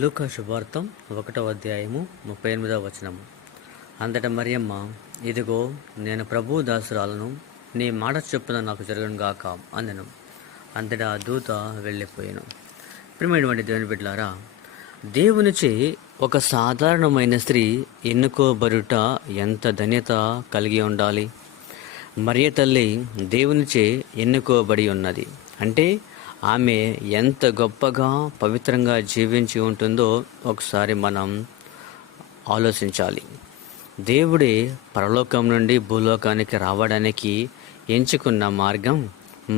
లూకా శుభార్తం 1వ అధ్యాయము 38వ వచనము. అంతట మరియమ్మ, ఇదిగో నేను ప్రభువు దాసురాలను, నీ మాట చొప్పున నాకు జరగను గాక అందెను. అంతటా ఆ దూత వెళ్ళిపోయాను. ప్రియమైనటువంటి దేవుని బిడ్డలారా, దేవునిచే ఒక సాధారణమైన స్త్రీ ఎన్నుకోబడుట ఎంత ధన్యత కలిగి ఉండాలి. మరియ తల్లి దేవునిచే ఎన్నుకోబడి ఉన్నది అంటే ఆమె ఎంత గొప్పగా పవిత్రంగా జీవించి ఉంటుందో ఒకసారి మనం ఆలోచించాలి. దేవుడే పరలోకం నుండి భూలోకానికి రావడానికి ఎంచుకున్న మార్గం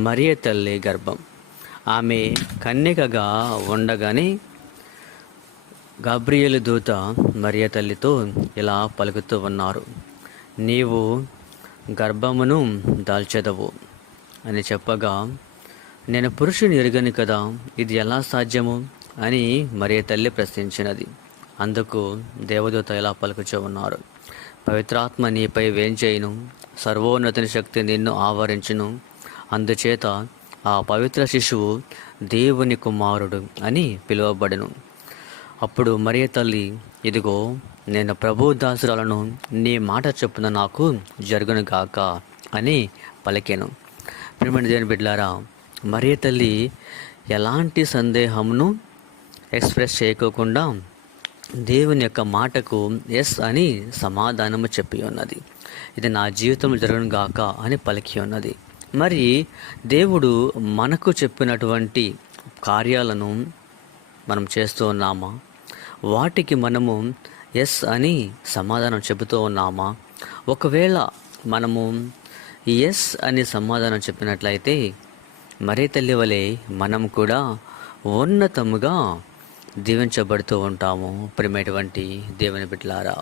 మరియ తల్లి గర్భం. ఆమె కన్యకగా ఉండగానే గాబ్రియేలు దూత మరియ తల్లితో ఇలా పలుకుతూ ఉన్నారు, నీవు గర్భమును దాల్చెదవు అని చెప్పగా, నేను పురుషుని ఎరుగను కదా, ఇది ఎలా సాధ్యము అని మరియ తల్లి ప్రశ్నించినది. అందుకు దేవదూత ఇలా పలుకుచూ ఉన్నారు, పవిత్రాత్మ నీపై వేంచేయును, సర్వోన్నతుని శక్తి నిన్ను ఆవరించును, అందుచేత ఆ పవిత్ర శిశువు దేవుని కుమారుడు అని పిలువబడును. అప్పుడు మరియ తల్లి, ఇదిగో నేను ప్రభు దాసురాలను, నీ మాట చొప్పున నాకు జరుగును గాక అని పలికెను. ప్రియమైన దేవుని బిడ్డలారా, మరియ తల్లి ఎలాంటి సందేహమును ఎక్స్ప్రెస్ చేయకోకుండా దేవుని యొక్క మాటకు ఎస్ అని సమాధానము చెప్పి ఉన్నది. ఇది నా జీవితంలో జరగను గాక అని పలికి ఉన్నది. మరి దేవుడు మనకు చెప్పినటువంటి కార్యాలను మనం చేస్తూ ఉన్నామా? వాటికి మనము ఎస్ అని సమాధానం చెబుతూ ఉన్నామా? ఒకవేళ మనము ఎస్ అని సమాధానం చెప్పినట్లయితే మరియ తల్లి వలె మనం కూడా ఉన్నతముగా దీవించబడుతూ ఉంటాము. ప్రియమైనటువంటి దేవుని బిడ్డలారా,